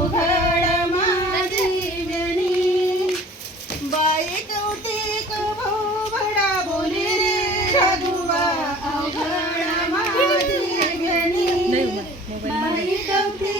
अवघड माझी जनी बाई कौतिक भोवडा बोली. रघुवा अवघड माझी जनी बाई कौतिक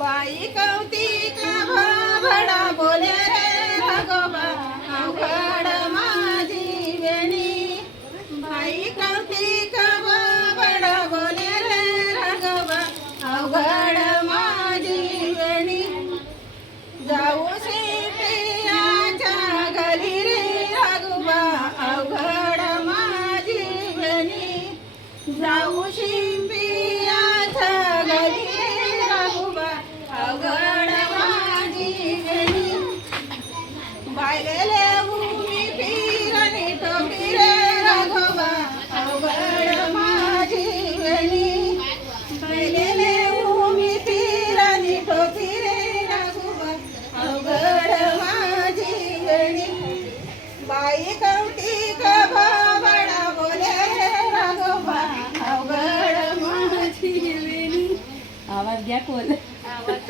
बाई कौतिक हो, भाबडा बोले रे भगवा अवघड माझी वेणी. बाई कौतिक हो, भाबडा बोले रे राघोबा अवघड बाई कवटी भाबडा बोले रे राघोबा अवघड माझी वेणी. आवाज द्या कोल तेवढं.